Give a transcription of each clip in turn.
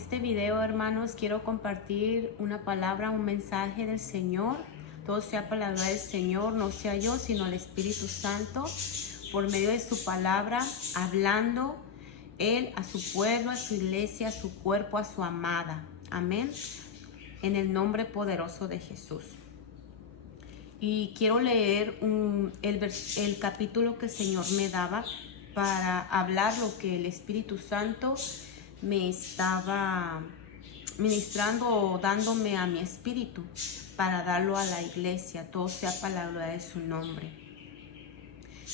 este video, hermanos, quiero compartir una palabra, un mensaje del Señor. Todo sea palabra del Señor, no sea yo, sino el Espíritu Santo, por medio de su palabra, hablando Él a su pueblo, a su iglesia, a su cuerpo, a su amada. Amén. En el nombre poderoso de Jesús. Y quiero leer el capítulo que el Señor me daba para hablar lo que el Espíritu Santo me estaba ministrando o dándome a mi espíritu para darlo a la iglesia. Todo sea para la gloria de su nombre.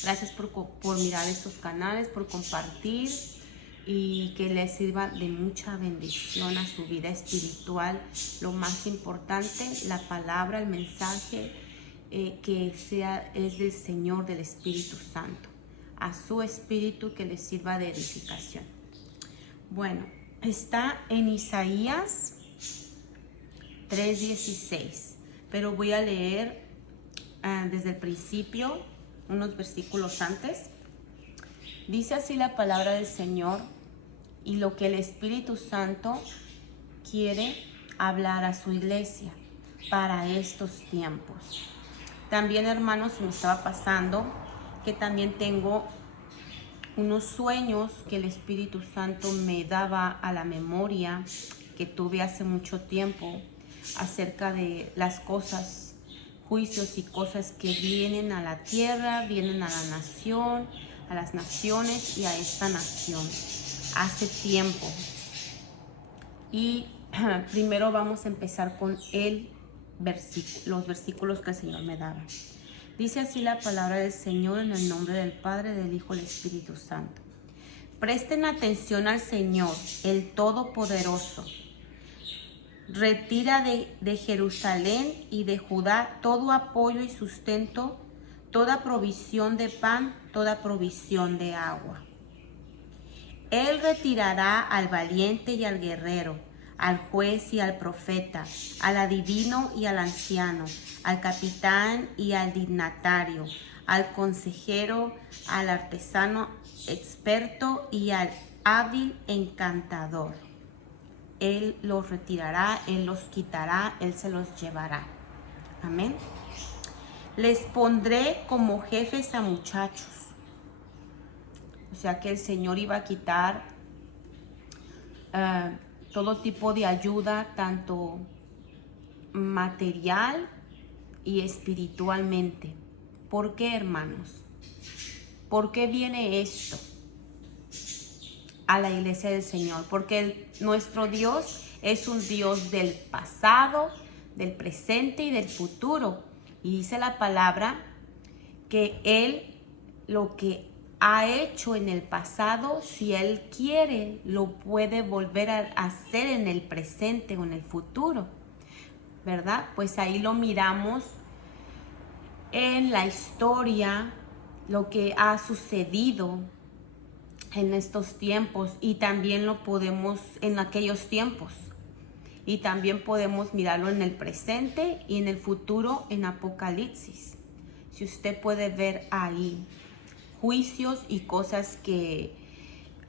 Gracias por mirar estos canales, por compartir y que les sirva de mucha bendición a su vida espiritual. Lo más importante, la palabra, el mensaje es del Señor, del Espíritu Santo. A su espíritu que les sirva de edificación. Bueno, está en Isaías 3:16, pero voy a leer desde el principio, unos versículos antes. Dice así la palabra del Señor y lo que el Espíritu Santo quiere hablar a su iglesia para estos tiempos. También, hermanos, me estaba pasando que también tengo unos sueños que el Espíritu Santo me daba a la memoria que tuve hace mucho tiempo acerca de las cosas, juicios y cosas que vienen a la tierra, vienen a la nación, a las naciones y a esta nación hace tiempo. Y primero vamos a empezar con los versículos que el Señor me daba. Dice así la palabra del Señor en el nombre del Padre, del Hijo y del Espíritu Santo. Presten atención al Señor, el Todopoderoso. Retira de Jerusalén y de Judá todo apoyo y sustento, toda provisión de pan, toda provisión de agua. Él retirará al valiente y al guerrero, al juez y al profeta, al adivino y al anciano, al capitán y al dignatario, al consejero, al artesano experto y al hábil encantador. Él los retirará, Él los quitará, Él se los llevará. Amén. Les pondré como jefes a muchachos. O sea que el Señor iba a quitar todo tipo de ayuda, tanto material y espiritualmente. ¿Por qué, hermanos? ¿Por qué viene esto a la iglesia del Señor? Porque nuestro Dios es un Dios del pasado, del presente y del futuro. Y dice la palabra que Él lo que ha hecho en el pasado, si Él quiere, lo puede volver a hacer en el presente o en el futuro, ¿verdad? Pues ahí lo miramos en la historia, lo que ha sucedido en estos tiempos y también lo podemos en aquellos tiempos. Y también podemos mirarlo en el presente y en el futuro en Apocalipsis. Si usted puede ver ahí juicios y cosas que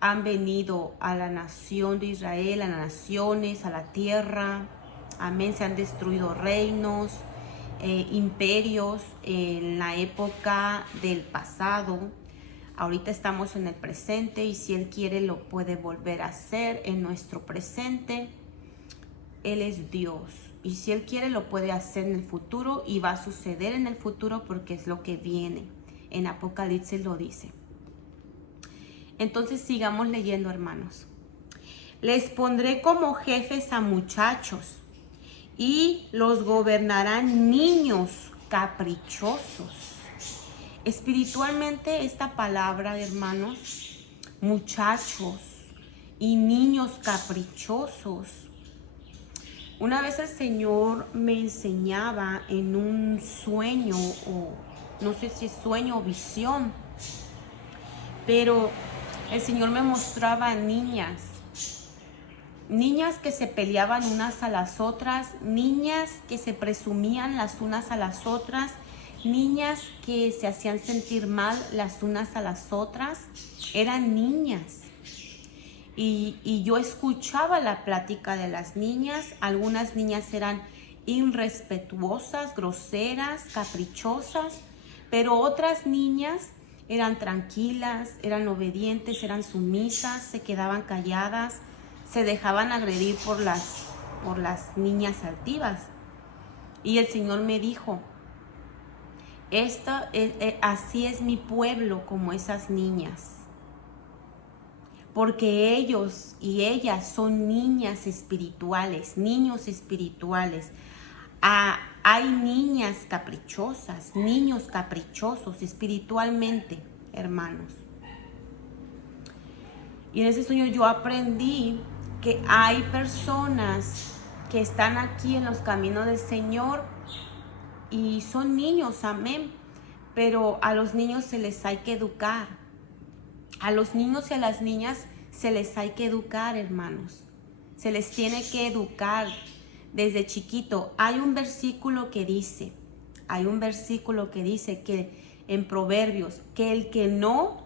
han venido a la nación de Israel, a las naciones, a la tierra. Amén. Se han destruido reinos, imperios en la época del pasado. Ahorita estamos en el presente y si Él quiere lo puede volver a hacer en nuestro presente. Él es Dios y si Él quiere lo puede hacer en el futuro y va a suceder en el futuro porque es lo que viene. En Apocalipsis lo dice. Entonces sigamos leyendo, hermanos. Les pondré como jefes a muchachos y los gobernarán niños caprichosos. Espiritualmente esta palabra, hermanos, muchachos y niños caprichosos. Una vez el Señor me enseñaba en un sueño, o no sé si es sueño o visión, pero el Señor me mostraba niñas que se peleaban unas a las otras, niñas que se presumían las unas a las otras, niñas que se hacían sentir mal las unas a las otras, eran niñas. y yo escuchaba la plática de las niñas. Algunas niñas eran irrespetuosas, groseras, caprichosas, pero otras niñas eran tranquilas, eran obedientes, eran sumisas, se quedaban calladas, se dejaban agredir por las niñas altivas. Y el Señor me dijo, así es mi pueblo, como esas niñas, porque ellos y ellas son niñas espirituales, niños espirituales. Hay niñas caprichosas, niños caprichosos espiritualmente, hermanos. Y en ese sueño yo aprendí que hay personas que están aquí en los caminos del Señor y son niños, amén, pero a los niños se les hay que educar. A los niños y a las niñas se les hay que educar, hermanos. Se les tiene que educar desde chiquito. Hay un versículo que dice que en Proverbios, que el que no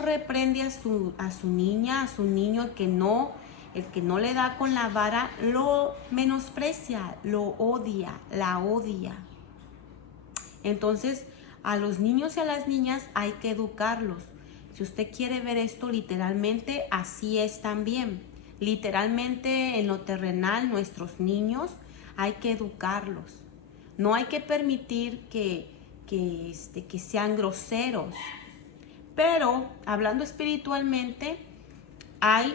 reprende a su niña, a su niño, el que no le da con la vara, lo menosprecia, lo odia, la odia. Entonces, a los niños y a las niñas hay que educarlos. Si usted quiere ver esto literalmente, así es también. Literalmente en lo terrenal, nuestros niños hay que educarlos. No hay que permitir que sean groseros. Pero hablando espiritualmente, hay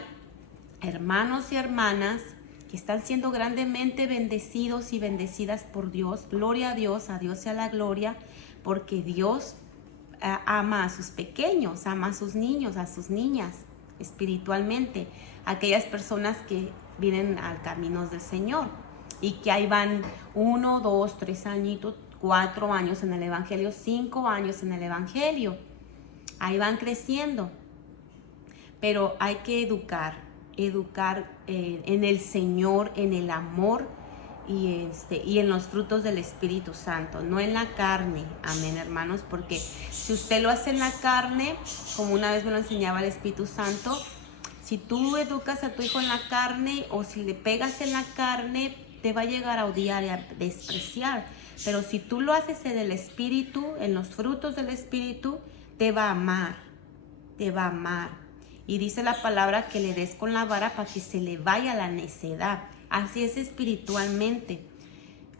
hermanos y hermanas que están siendo grandemente bendecidos y bendecidas por Dios. Gloria a Dios sea la gloria, porque Dios ama a sus pequeños, ama a sus niños, a sus niñas, espiritualmente. Aquellas personas que vienen al camino del Señor y que ahí van 1, 2, 3 añitos, 4 años en el Evangelio, 5 años en el Evangelio. Ahí van creciendo. Pero hay que educar en el Señor, en el amor y en los frutos del Espíritu Santo, no en la carne. Amén, hermanos, porque si usted lo hace en la carne, como una vez me lo enseñaba el Espíritu Santo, si tú educas a tu hijo en la carne o si le pegas en la carne, te va a llegar a odiar y a despreciar. Pero si tú lo haces en el Espíritu, en los frutos del Espíritu, te va a amar, te va a amar. Y dice la palabra que le des con la vara para que se le vaya la necedad. Así es espiritualmente.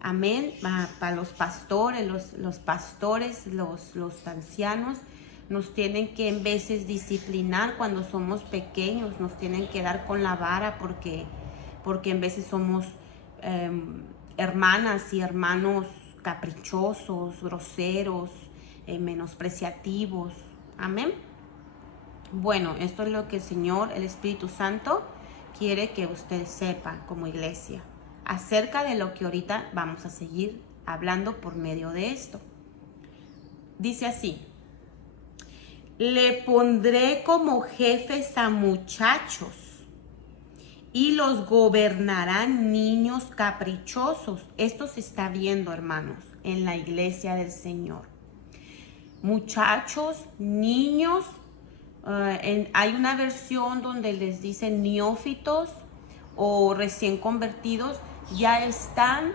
Amén. Para los pastores, los pastores, los ancianos, nos tienen que en veces disciplinar cuando somos pequeños. Nos tienen que dar con la vara porque en veces somos hermanas y hermanos caprichosos, groseros, menospreciativos. Amén. Bueno, esto es lo que el Señor, el Espíritu Santo, quiere que usted sepa como iglesia acerca de lo que ahorita vamos a seguir hablando por medio de esto. Dice así: le pondré como jefes a muchachos y los gobernarán niños caprichosos. Esto se está viendo, hermanos, en la iglesia del Señor. Muchachos, niños. Hay una versión donde les dicen neófitos o recién convertidos, ya están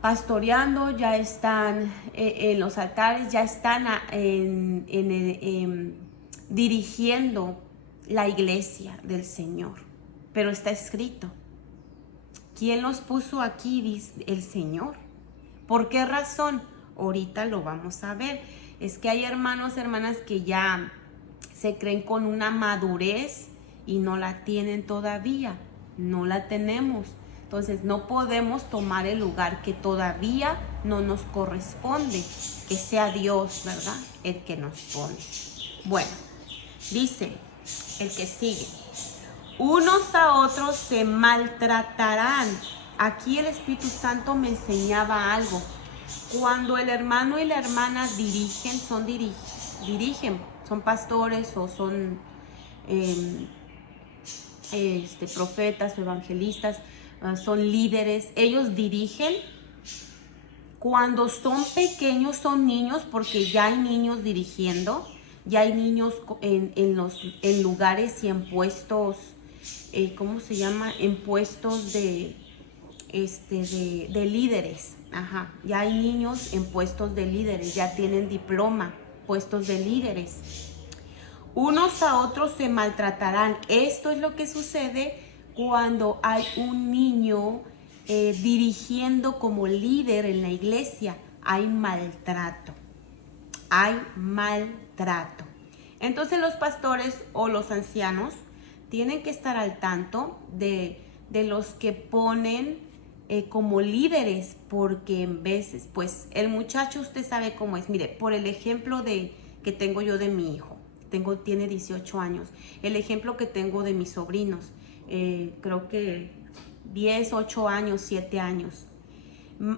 pastoreando, ya están en los altares, ya están dirigiendo la iglesia del Señor. Pero está escrito, ¿quién los puso aquí? Dice el Señor. ¿Por qué razón? Ahorita lo vamos a ver. Es que hay hermanos, hermanas que ya se creen con una madurez y no la tienen todavía, no la tenemos. Entonces no podemos tomar el lugar que todavía no nos corresponde, que sea Dios, ¿verdad?, el que nos pone. Bueno, dice el que sigue: unos a otros se maltratarán. Aquí el Espíritu Santo me enseñaba algo. Cuando el hermano y la hermana dirigen, son pastores o son profetas o evangelistas, son líderes, ellos dirigen. Cuando son pequeños, son niños, porque ya hay niños dirigiendo, Ya hay niños en lugares y en puestos, ¿cómo se llama? En puestos de líderes. Ajá. Ya hay niños en puestos de líderes, ya tienen diploma, puestos de líderes. Unos a otros se maltratarán. Esto es lo que sucede cuando hay un niño dirigiendo como líder en la iglesia. Hay maltrato. Hay maltrato. Entonces los pastores o los ancianos tienen que estar al tanto de los que ponen como líderes, porque en veces, pues el muchacho, usted sabe cómo es. Mire, por el ejemplo que tengo yo de mi hijo, tiene 18 años, el ejemplo que tengo de mis sobrinos, creo que 10, 8 años, 7 años,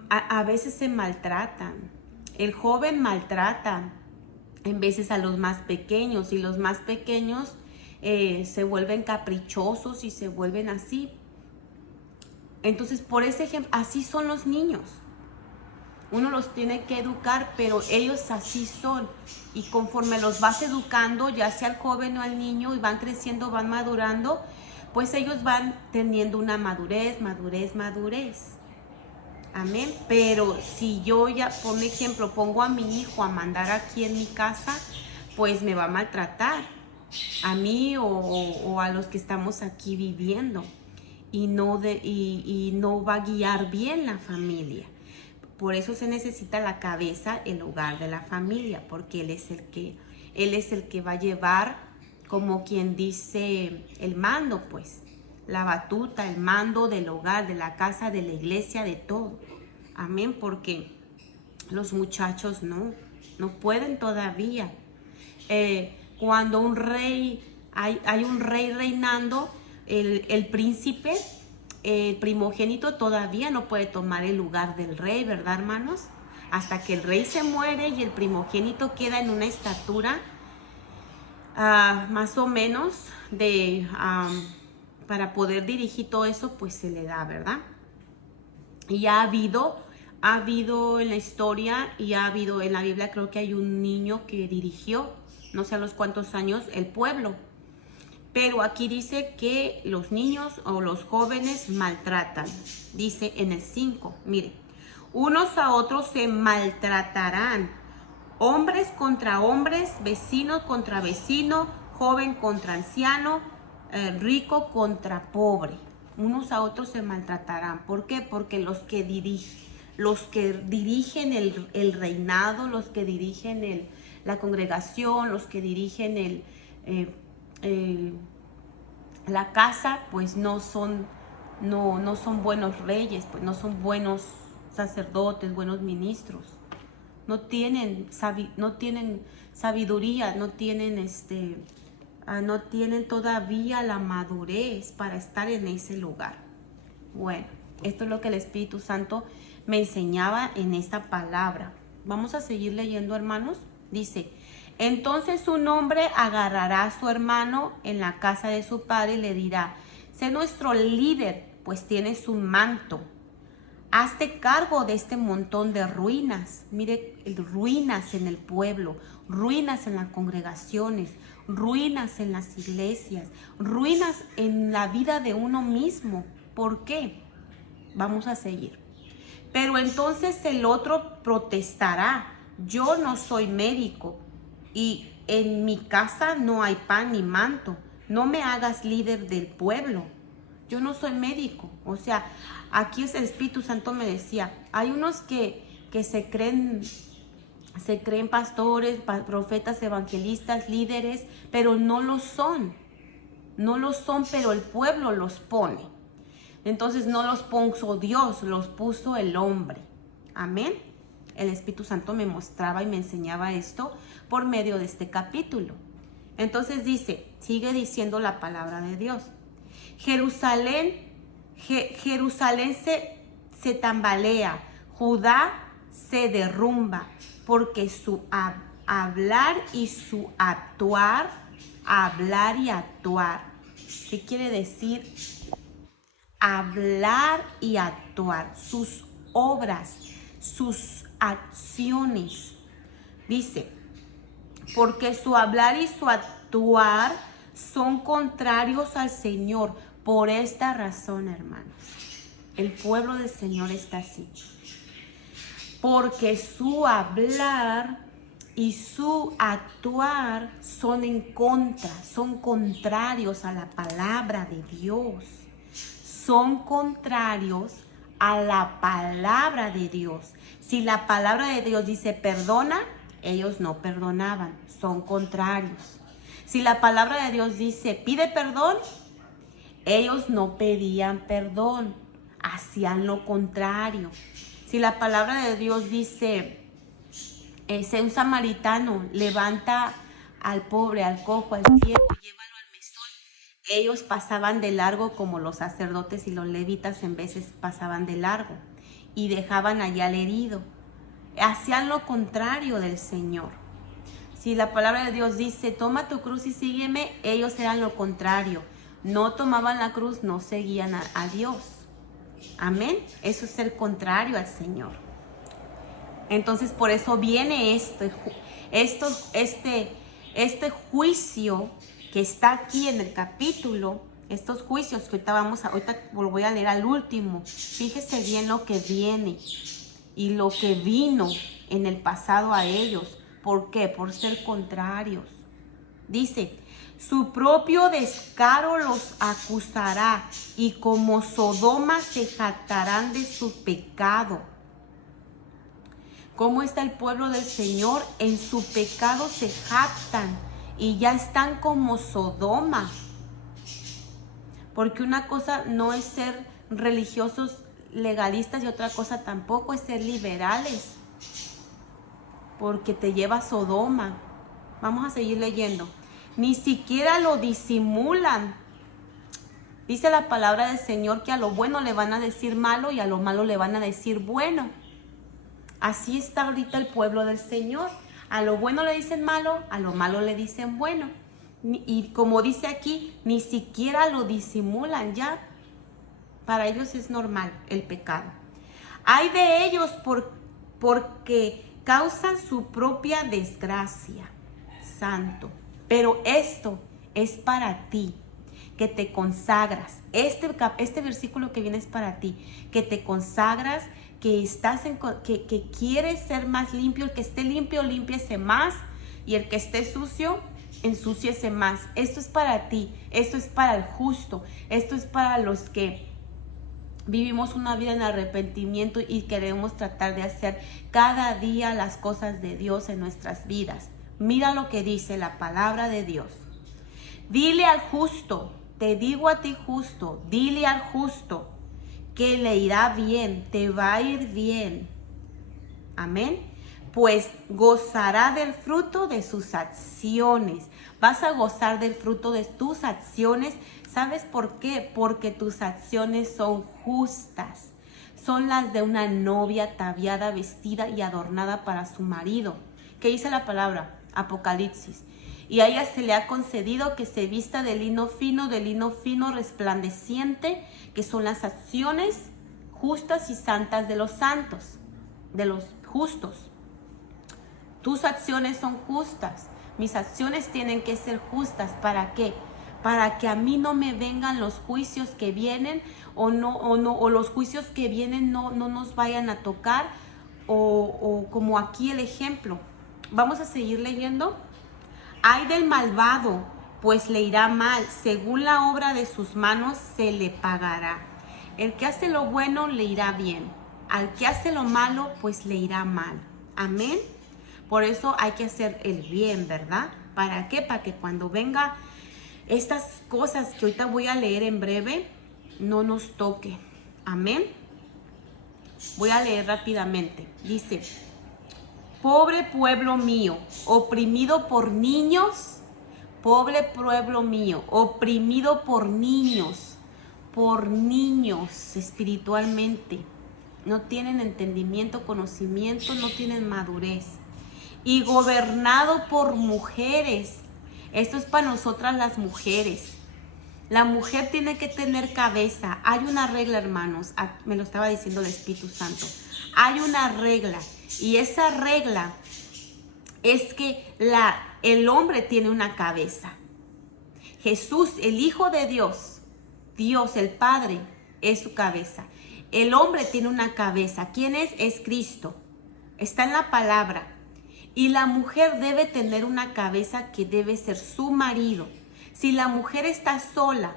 a veces se maltratan. El joven maltrata en veces a los más pequeños, y los más pequeños se vuelven caprichosos y se vuelven así. Entonces, por ese ejemplo, así son los niños. Uno los tiene que educar, pero ellos así son. Y conforme los vas educando, ya sea el joven o el niño, y van creciendo, van madurando, pues ellos van teniendo una madurez. Amén. Pero si yo ya, por ejemplo, pongo a mi hijo a mandar aquí en mi casa, pues me va a maltratar a mí o a los que estamos aquí viviendo, y no va a guiar bien la familia. Por eso se necesita la cabeza, el hogar de la familia, porque él es el que va a llevar, como quien dice, el mando, pues, la batuta, el mando del hogar, de la casa, de la iglesia, de todo. Amén, porque los muchachos no pueden todavía. Cuando un rey, hay un rey reinando, el príncipe, el primogénito todavía no puede tomar el lugar del rey, ¿verdad, hermanos? Hasta que el rey se muere y el primogénito queda en una estatura más o menos para poder dirigir todo eso, pues se le da, ¿verdad? Y ha habido en la historia, y ha habido en la Biblia, creo que hay un niño que dirigió, no sé a los cuántos años, el pueblo. Pero aquí dice que los niños o los jóvenes maltratan. Dice en el 5, mire, unos a otros se maltratarán. Hombres contra hombres, vecino contra vecino, joven contra anciano, rico contra pobre. Unos a otros se maltratarán. ¿Por qué? Porque los que dirigen el reinado, los que dirigen la congregación, los que dirigen la casa, pues no son buenos reyes, pues no son buenos sacerdotes, buenos ministros. No tienen sabiduría, no tienen todavía la madurez para estar en ese lugar. Bueno, esto es lo que el Espíritu Santo me enseñaba en esta palabra. Vamos a seguir leyendo, hermanos. Dice, entonces un hombre agarrará a su hermano en la casa de su padre y le dirá, sé nuestro líder, pues tienes un manto. Hazte cargo de este montón de ruinas. Mire, ruinas en el pueblo, ruinas en las congregaciones, ruinas en las iglesias, ruinas en la vida de uno mismo. ¿Por qué? Vamos a seguir. Pero entonces el otro protestará, yo no soy médico y en mi casa no hay pan ni manto. No me hagas líder del pueblo. Yo no soy médico. O sea, aquí el Espíritu Santo me decía, hay unos que se creen pastores, profetas, evangelistas, líderes, pero no lo son. No lo son, pero el pueblo los pone. Entonces no los puso Dios, los puso el hombre. Amén. El Espíritu Santo me mostraba y me enseñaba esto por medio de este capítulo. Entonces dice, sigue diciendo la palabra de Dios. Jerusalén se tambalea, Judá se derrumba, porque su hablar y su actuar, hablar y actuar. ¿Qué quiere decir? Hablar y actuar, sus obras, sus acciones. Dice, porque su hablar y su actuar son contrarios al Señor. Por esta razón, hermanos, el pueblo del Señor está así. Porque su hablar y su actuar son en contra, son contrarios a la palabra de Dios. Son contrarios a la palabra de Dios. Si la palabra de Dios dice perdona, ellos no perdonaban, son contrarios. Si la palabra de Dios dice pide perdón, ellos no pedían perdón, hacían lo contrario. Si la palabra de Dios dice, un samaritano levanta al pobre, al cojo, al ciego, llévalo al mesón, ellos pasaban de largo, como los sacerdotes y los levitas en veces pasaban de largo y dejaban allá al herido. Hacían lo contrario del Señor. Si la palabra de Dios dice, toma tu cruz y sígueme, ellos eran lo contrario. No tomaban la cruz, no seguían a Dios. Amén. Eso es el contrario al Señor. Entonces, por eso viene este juicio que está aquí en el capítulo, estos juicios que ahorita lo voy a leer al último. Fíjese bien lo que viene y lo que vino en el pasado a ellos. ¿Por qué? Por ser contrarios. Dice, su propio descaro los acusará y como Sodoma se jactarán de su pecado. ¿Cómo está el pueblo del Señor? En su pecado se jactan y ya están como Sodoma. Porque una cosa no es ser religiosos legalistas y otra cosa tampoco es ser liberales. Porque te lleva a Sodoma. Vamos a seguir leyendo. Ni siquiera lo disimulan. Dice la palabra del Señor que a lo bueno le van a decir malo y a lo malo le van a decir bueno. Así está ahorita el pueblo del Señor. A lo bueno le dicen malo, a lo malo le dicen bueno. Y como dice aquí, ni siquiera lo disimulan ya. Para ellos es normal el pecado. Hay de ellos porque causan su propia desgracia. Santo. Pero esto es para ti, que te consagras. Este versículo que viene es para ti, que te consagras, que quieres ser más limpio. El que esté limpio, límpiese más. Y el que esté sucio, ensúciese más. Esto es para ti. Esto es para el justo. Esto es para los que vivimos una vida en arrepentimiento y queremos tratar de hacer cada día las cosas de Dios en nuestras vidas. Mira lo que dice la palabra de Dios. Dile al justo, te digo a ti justo, dile al justo que le irá bien, te va a ir bien. Amén. Pues gozará del fruto de sus acciones. Vas a gozar del fruto de tus acciones. ¿Sabes por qué? Porque tus acciones son justas. Son las de una novia ataviada, vestida y adornada para su marido. ¿Qué dice la palabra? Apocalipsis. Y a ella se le ha concedido que se vista de lino fino resplandeciente, que son las acciones justas y santas de los santos, de los justos. Tus acciones son justas. Mis acciones tienen que ser justas. ¿Para qué? Para que a mí no me vengan los juicios que vienen o los juicios que vienen no nos vayan a tocar o como aquí el ejemplo. Vamos a seguir leyendo. Ay del malvado, pues le irá mal. Según la obra de sus manos se le pagará. El que hace lo bueno le irá bien. Al que hace lo malo, pues le irá mal. Amén. Por eso hay que hacer el bien, ¿verdad? ¿Para qué? Para que cuando venga estas cosas que ahorita voy a leer en breve, no nos toque. Amén. Voy a leer rápidamente. Dice, pobre pueblo mío, oprimido por niños. Pobre pueblo mío, oprimido por niños espiritualmente. No tienen entendimiento, conocimiento, no tienen madurez. Y gobernado por mujeres. Esto es para nosotras las mujeres. La mujer tiene que tener cabeza. Hay una regla, hermanos. Me lo estaba diciendo el Espíritu Santo. Hay una regla. Y esa regla es que el hombre tiene una cabeza. Jesús, el Hijo de Dios, Dios el Padre, es su cabeza. El hombre tiene una cabeza. ¿Quién es? Es Cristo. Está en la palabra. Y la mujer debe tener una cabeza que debe ser su marido. Si la mujer está sola,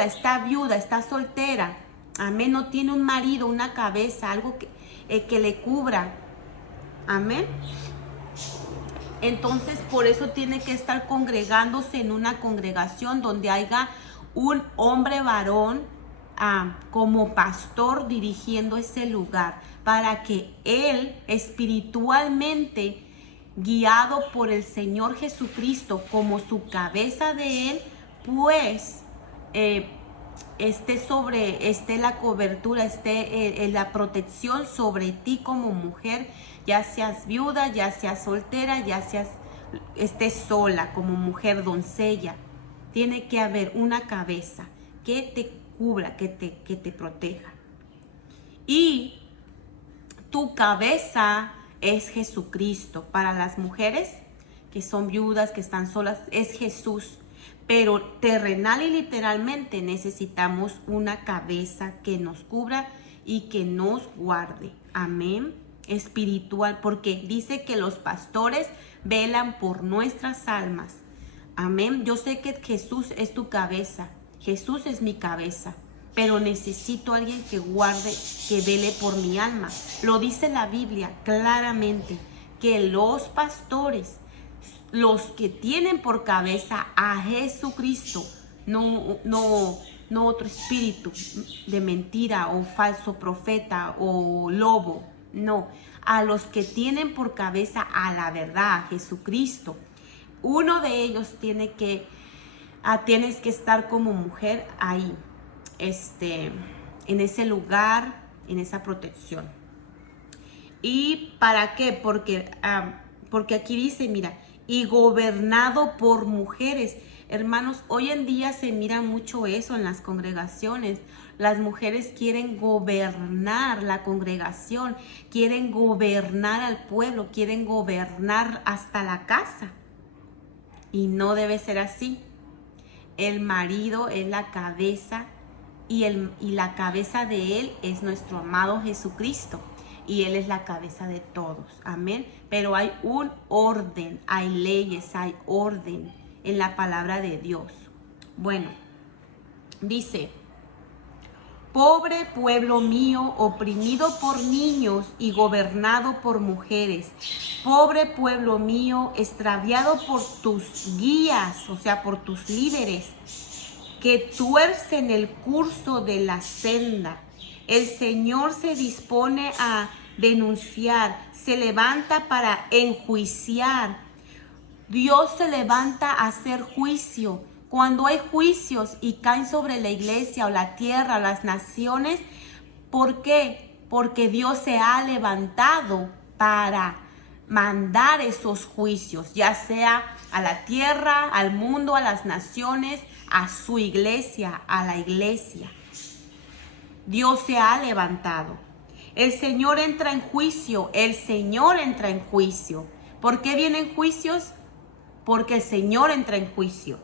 está viuda, está soltera, amén, no tiene un marido, una cabeza, algo que le cubra, amén. Entonces, por eso tiene que estar congregándose en una congregación donde haya un hombre varón como pastor dirigiendo ese lugar, para que él espiritualmente, guiado por el Señor Jesucristo como su cabeza de él, pues esté la cobertura, esté la protección sobre ti como mujer, ya seas viuda, ya seas soltera, estés sola como mujer doncella. Tiene que haber una cabeza que te cubra, que te proteja. Y tu cabeza es Jesucristo. Para las mujeres que son viudas, que están solas, es Jesús. Pero terrenal y literalmente necesitamos una cabeza que nos cubra y que nos guarde. Amén. Espiritual, porque dice que los pastores velan por nuestras almas. Amén. Yo sé que Jesús es tu cabeza. Jesús es mi cabeza. Pero necesito a alguien que guarde, que vele por mi alma. Lo dice la Biblia claramente, que los pastores, los que tienen por cabeza a Jesucristo, no otro espíritu de mentira o falso profeta o lobo, no, a los que tienen por cabeza a la verdad, a Jesucristo. Uno de ellos tienes que estar como mujer ahí, en ese lugar, en esa protección. ¿Y para qué? Porque aquí dice, mira, y gobernado por mujeres. Hermanos, hoy en día se mira mucho eso en las congregaciones. Las mujeres quieren gobernar la congregación, quieren gobernar al pueblo, quieren gobernar hasta la casa. Y no debe ser así. El marido es la cabeza y la cabeza de él es nuestro amado Jesucristo. Y él es la cabeza de todos. Amén. Pero hay un orden, hay leyes, hay orden en la palabra de Dios. Bueno, dice: pobre pueblo mío, oprimido por niños y gobernado por mujeres. Pobre pueblo mío, extraviado por tus guías, o sea, por tus líderes, que tuercen el curso de la senda. El Señor se dispone a denunciar, se levanta para enjuiciar. Dios se levanta a hacer juicio. Cuando hay juicios y caen sobre la iglesia o la tierra, o las naciones, ¿por qué? Porque Dios se ha levantado para mandar esos juicios, ya sea a la tierra, al mundo, a las naciones, a su iglesia, a la iglesia. Dios se ha levantado. El Señor entra en juicio, el Señor entra en juicio. ¿Por qué vienen juicios? Porque el Señor entra en juicio.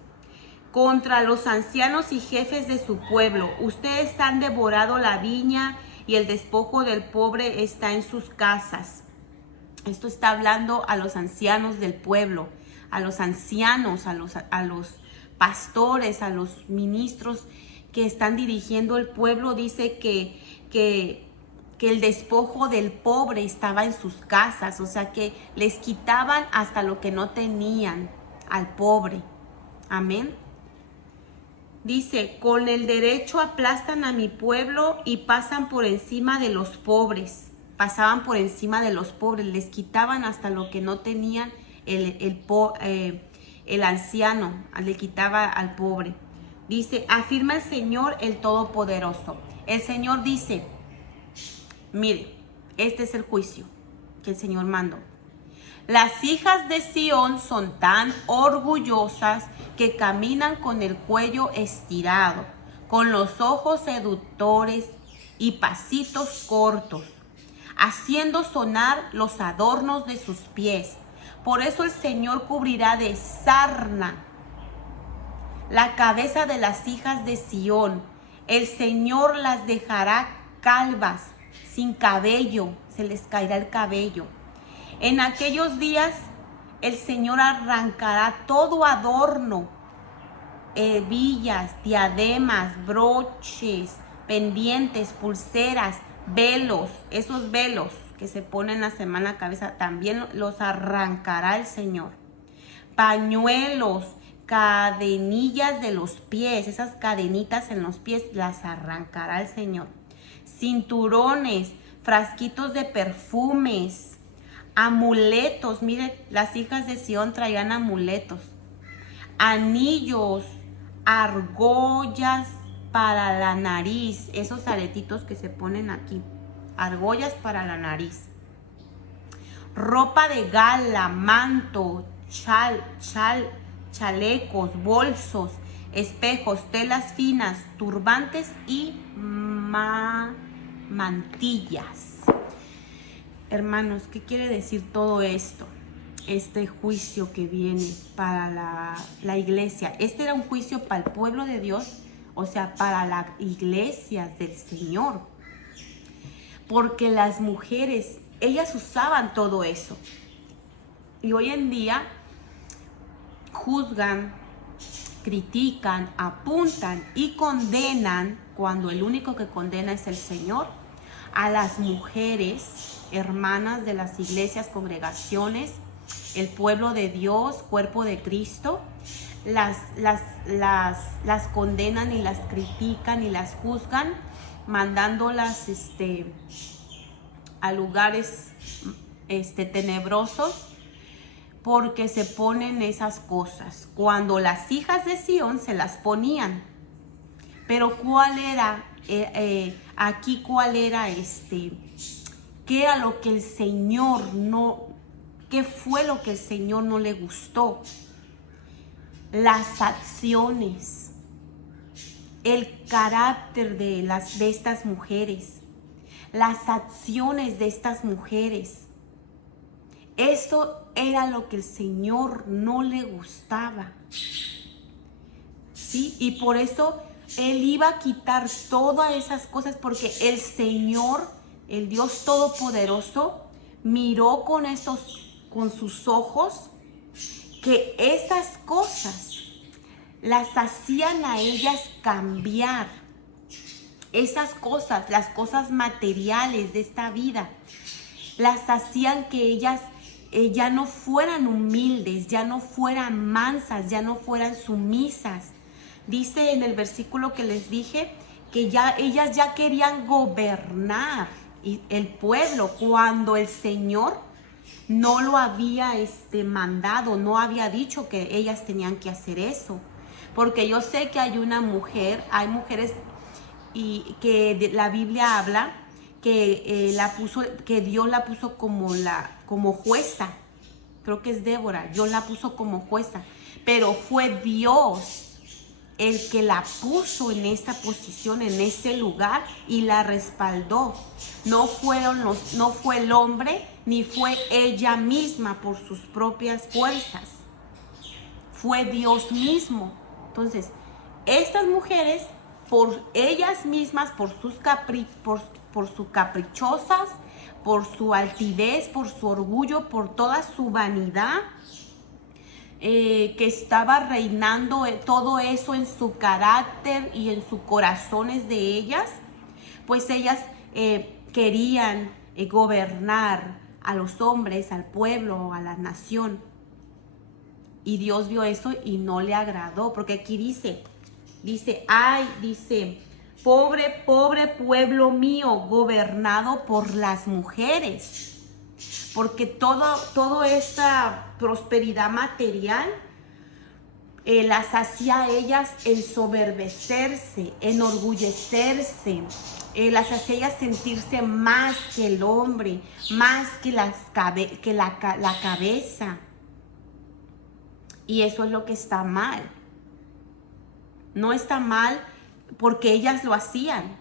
Contra los ancianos y jefes de su pueblo. Ustedes han devorado la viña y el despojo del pobre está en sus casas. Esto está hablando a los ancianos del pueblo, a los ancianos, a los pastores, a los ministros que están dirigiendo el pueblo. Dice que el despojo del pobre estaba en sus casas, o sea que les quitaban hasta lo que no tenían al pobre. Amén. Dice: con el derecho aplastan a mi pueblo y pasan por encima de los pobres. Pasaban por encima de los pobres, les quitaban hasta lo que no tenían el anciano, le quitaba al pobre. Dice: afirma el Señor el Todopoderoso. El Señor dice: mire, este es el juicio que el Señor mandó. Las hijas de Sión son tan orgullosas que caminan con el cuello estirado, con los ojos seductores y pasitos cortos. haciendo sonar los adornos de sus pies. Por eso el Señor cubrirá de sarna la cabeza de las hijas de Sión. El Señor las dejará calvas, sin cabello, se les caerá el cabello. En aquellos días el Señor arrancará todo adorno, hebillas, diademas, broches, pendientes, pulseras, velos, esos velos que se ponen la semana a la cabeza, también los arrancará el Señor. Pañuelos, cadenillas de los pies, esas cadenitas en los pies las arrancará el Señor. Cinturones, frasquitos de perfumes, amuletos, miren, las hijas de Sión traían amuletos, anillos, argollas para la nariz, esos aretitos que se ponen aquí, argollas para la nariz, ropa de gala, manto, chalecos, bolsos, espejos, telas finas, turbantes y mantillas. Hermanos, ¿qué quiere decir todo esto? Este juicio que viene para la iglesia. Este era un juicio para el pueblo de Dios, o sea, para las iglesias del Señor. Porque las mujeres, ellas usaban todo eso. Y hoy en día juzgan, critican, apuntan y condenan, cuando el único que condena es el Señor, a las mujeres, hermanas de las iglesias, congregaciones, el pueblo de Dios, cuerpo de Cristo. Las condenan y las critican y las juzgan, mandándolas a lugares tenebrosos, porque se ponen esas cosas. Cuando las hijas de Sión se las ponían. Pero ¿cuál era aquí? ¿Cuál era qué era lo que el Señor no, qué fue lo que el Señor no le gustó? Las acciones, el carácter de estas mujeres, las acciones de estas mujeres. Eso era lo que el Señor no le gustaba. ¿Sí? Y por eso Él iba a quitar todas esas cosas, porque el Señor, el Dios Todopoderoso, miró con sus ojos que esas cosas las hacían a ellas cambiar. Esas cosas, las cosas materiales de esta vida, las hacían que ellas ya no fueran humildes, ya no fueran mansas, ya no fueran sumisas. Dice en el versículo que les dije que ellas ya querían gobernar el pueblo, cuando el Señor no lo había mandado, no había dicho que ellas tenían que hacer eso. Porque yo sé que hay mujeres y que la Biblia habla que Dios la puso como jueza. Creo que es Débora. Dios la puso como jueza. Pero fue Dios el que la puso en esa posición, en ese lugar, y la respaldó. No fue el hombre, ni fue ella misma por sus propias fuerzas. Fue Dios mismo. Entonces, estas mujeres, por ellas mismas, por sus caprichosas, por su altivez, por su orgullo, por toda su vanidad, que estaba reinando todo eso en su carácter y en sus corazones de ellas, pues ellas querían gobernar a los hombres, al pueblo, a la nación. Y Dios vio eso y no le agradó, porque aquí dice, pobre pueblo mío, gobernado por las mujeres. Porque toda esta prosperidad material las hacía a ellas ensoberbecerse, enorgullecerse, las hacía ellas sentirse más que el hombre, más que la cabeza. Y eso es lo que está mal. No está mal porque ellas lo hacían.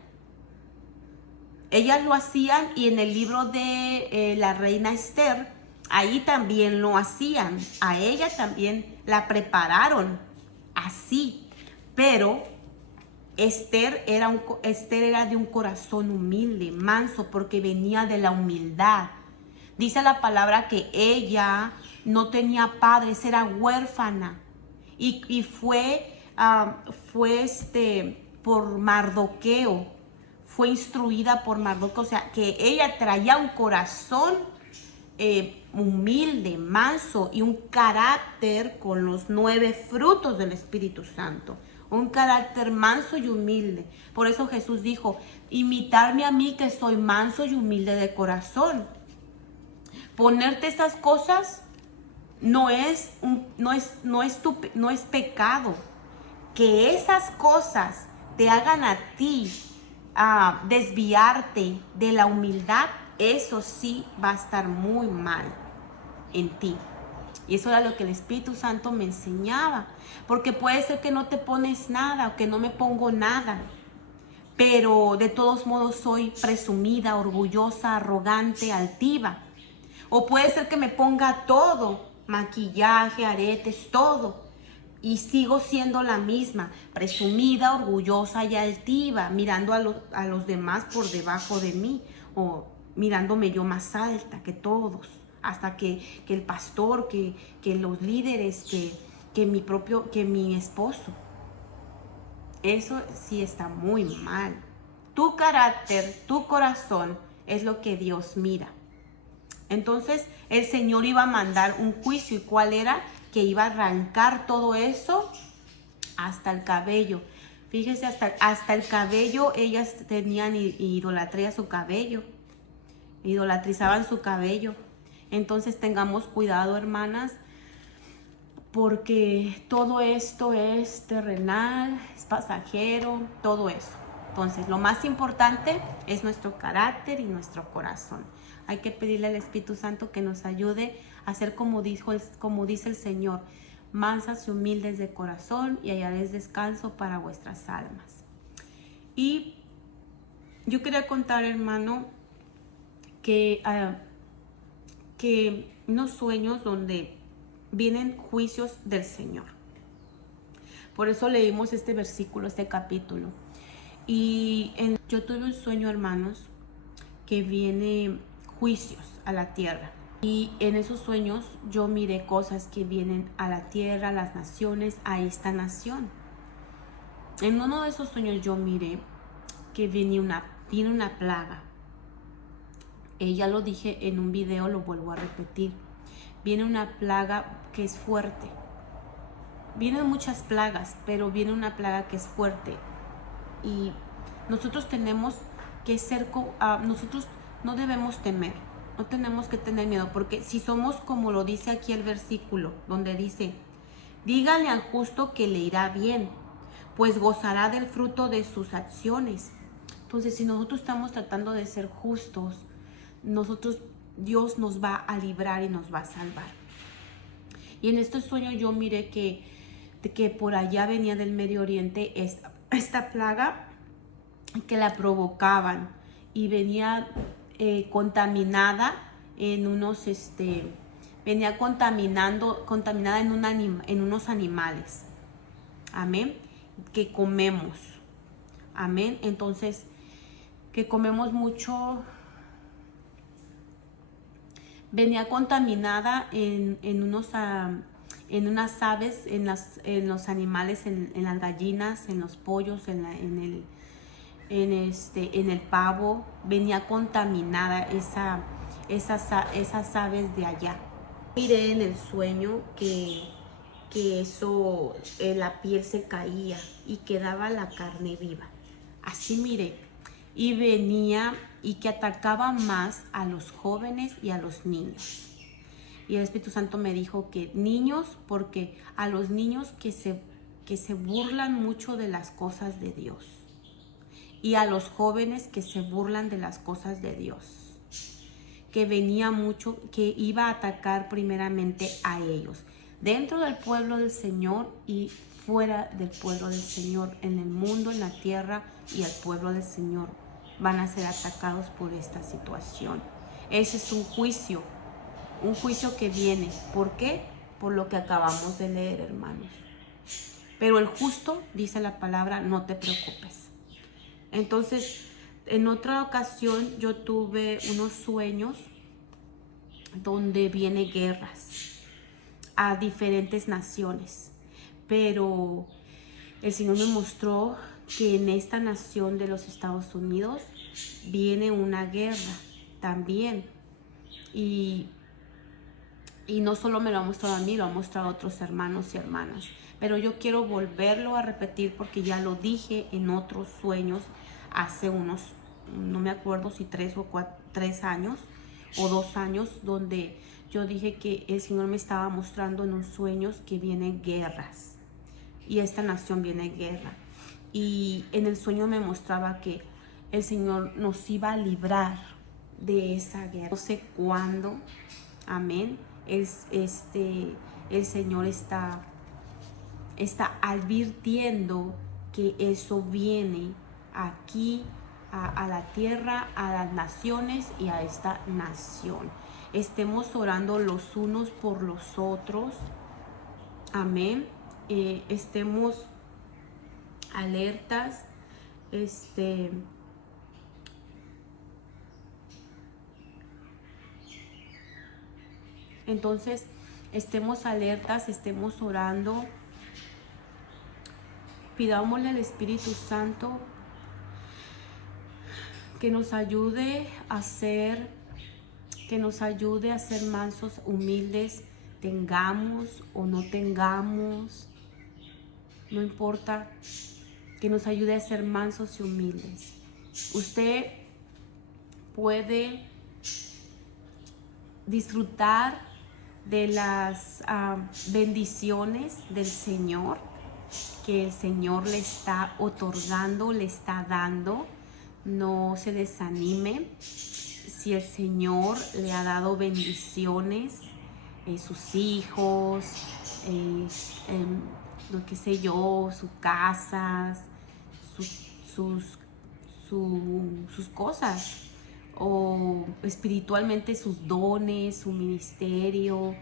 Ellas lo hacían, y en el libro de la reina Esther, ahí también lo hacían. A ella también la prepararon así. Pero Esther era de un corazón humilde, manso, porque venía de la humildad. Dice la palabra que ella no tenía padres, era huérfana. Y fue por Mardoqueo, fue instruida por Mardoqueo. O sea, que ella traía un corazón humilde, manso, y un carácter con los 9 frutos del Espíritu Santo. Un carácter manso y humilde. Por eso Jesús dijo, imitarme a mí, que soy manso y humilde de corazón. Ponerte esas cosas no es pecado. Que esas cosas te hagan a ti desviarte de la humildad, eso sí va a estar muy mal en ti. Y eso era lo que el Espíritu Santo me enseñaba. Porque puede ser que no te pones nada, o que no me pongo nada, pero de todos modos soy presumida, orgullosa, arrogante, altiva. O puede ser que me ponga todo, maquillaje, aretes, todo, y sigo siendo la misma, presumida, orgullosa y altiva, mirando a los demás por debajo de mí, o mirándome yo más alta que todos, hasta que el pastor, que los líderes, que mi esposo. Eso sí está muy mal. Tu carácter, tu corazón es lo que Dios mira. Entonces el Señor iba a mandar un juicio. ¿Y cuál era? Que iba a arrancar todo eso hasta el cabello. Fíjese, hasta el cabello. Ellas tenían idolatría a su cabello. Idolatrizaban su cabello. Entonces tengamos cuidado, hermanas, porque todo esto es terrenal, es pasajero, todo eso. Entonces, lo más importante es nuestro carácter y nuestro corazón. Hay que pedirle al Espíritu Santo que nos ayude a ser como dice el Señor, mansas y humildes de corazón, y hallaréis descanso para vuestras almas. Y yo quería contar, hermano, que unos sueños donde vienen juicios del Señor. Por eso leímos este versículo, este capítulo. Y yo tuve un sueño, hermanos, que viene juicios a la tierra. Y en esos sueños yo miré cosas que vienen a la tierra, a las naciones, a esta nación. En uno de esos sueños yo miré que viene una plaga. Ya lo dije en un video, lo vuelvo a repetir. Viene una plaga que es fuerte. Vienen muchas plagas, pero viene una plaga que es fuerte. Y nosotros tenemos que nosotros no debemos temer, no tenemos que tener miedo, porque si somos como lo dice aquí el versículo, donde dice, dígale al justo que le irá bien, pues gozará del fruto de sus acciones. Entonces, si nosotros estamos tratando de ser justos, Dios nos va a librar y nos va a salvar. Y en este sueño yo miré que por allá venía del Medio Oriente esta plaga, que la provocaban, y venía contaminada en venía contaminada en unos animales. Amén. Que comemos. Amén. Entonces, que comemos mucho. Venía contaminada en unas aves, en los animales, en las gallinas, en los pollos, en el pavo. Venía contaminada esas aves de allá. Miré en el sueño que eso, la piel se caía y quedaba la carne viva. Así miré. Y venía y que atacaba más a los jóvenes y a los niños. Y el Espíritu Santo me dijo que niños, porque a los niños que se burlan mucho de las cosas de Dios. Y a los jóvenes que se burlan de las cosas de Dios. Que venía mucho, que iba a atacar primeramente a ellos. Dentro del pueblo del Señor y fuera del pueblo del Señor. En el mundo, en la tierra y el pueblo del Señor. van a ser atacados por esta situación. Ese es un juicio que viene. ¿Por qué? Por lo que acabamos de leer, hermanos. Pero el justo, dice la palabra, no te preocupes. Entonces, en otra ocasión yo tuve unos sueños donde vienen guerras a diferentes naciones, pero el Señor me mostró que en esta nación de los Estados Unidos viene una guerra también, y no solo me lo ha mostrado a mí, lo ha mostrado a otros hermanos y hermanas, pero yo quiero volverlo a repetir porque ya lo dije en otros sueños hace unos, no me acuerdo si 3 años o 2 años, donde yo dije que el Señor me estaba mostrando en unos sueños que vienen guerras y esta nación viene guerra, y en el sueño me mostraba que el Señor nos iba a librar de esa guerra. No sé cuándo, amén. El Señor está advirtiendo que eso viene aquí a la tierra, a las naciones y a esta nación. Estemos orando los unos por los otros, amén. Estemos alertas, entonces estemos alertas, estemos orando, pidámosle al Espíritu Santo que nos ayude a ser mansos, humildes, tengamos o no tengamos, no importa, que nos ayude a ser mansos y humildes. Usted puede disfrutar de las bendiciones del Señor, que el Señor le está otorgando, le está dando. No se desanime. Si el Señor le ha dado bendiciones, sus hijos, lo que sé yo, sus casas, sus cosas, o espiritualmente sus dones, su ministerio,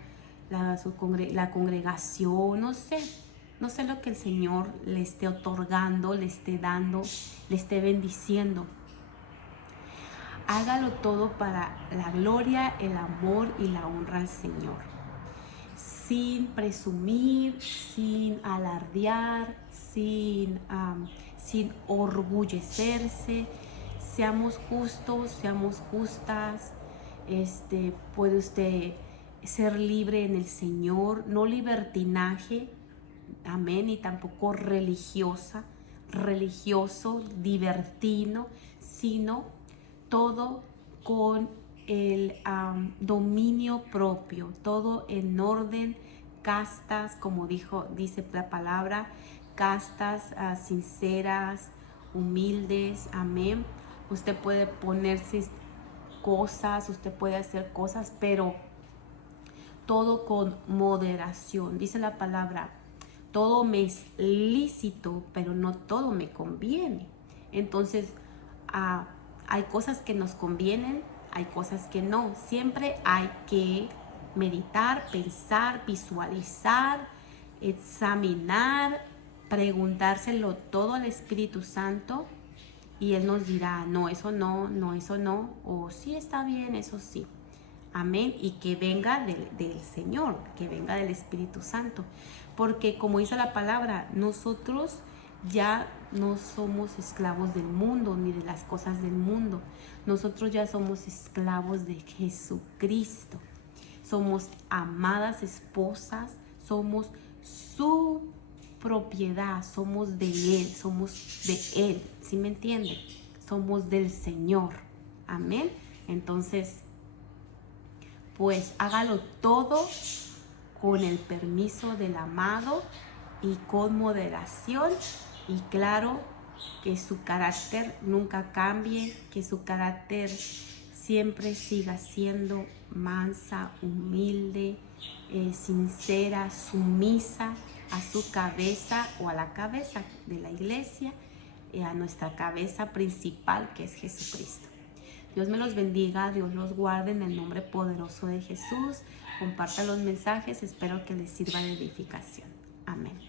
la congregación, no sé lo que el Señor le esté otorgando, le esté dando, le esté bendiciendo. Hágalo todo para la gloria, el amor y la honra al Señor, sin presumir, sin alardear, sin orgullecerse. Seamos justos, seamos justas. Puede usted ser libre en el Señor, no libertinaje, amén, y tampoco religioso, libertino, sino todo con el dominio propio, todo en orden, castas, como dice la palabra, castas, sinceras, humildes, amén. Usted puede ponerse cosas, usted puede hacer cosas, pero todo con moderación. Dice la palabra, todo me es lícito, pero no todo me conviene. Entonces, hay cosas que nos convienen, hay cosas que no. Siempre hay que meditar, pensar, visualizar, examinar, preguntárselo todo al Espíritu Santo, y Él nos dirá, no, eso no, no, eso no, o sí está bien, eso sí. Amén. Y que venga del Señor, que venga del Espíritu Santo. Porque como dice la palabra, nosotros ya no somos esclavos del mundo ni de las cosas del mundo. Nosotros ya somos esclavos de Jesucristo. Somos amadas esposas, somos su propiedad, somos de Él, somos de Él. ¿Sí me entienden? Somos del Señor. Amén. Entonces, pues hágalo todo con el permiso del amado y con moderación, y claro, que su carácter nunca cambie, que su carácter siempre siga siendo mansa, humilde, sincera, sumisa a su cabeza o a la cabeza de la iglesia, a nuestra cabeza principal, que es Jesucristo. Dios me los bendiga, Dios los guarde en el nombre poderoso de Jesús. Compartan los mensajes, espero que les sirva de edificación. Amén.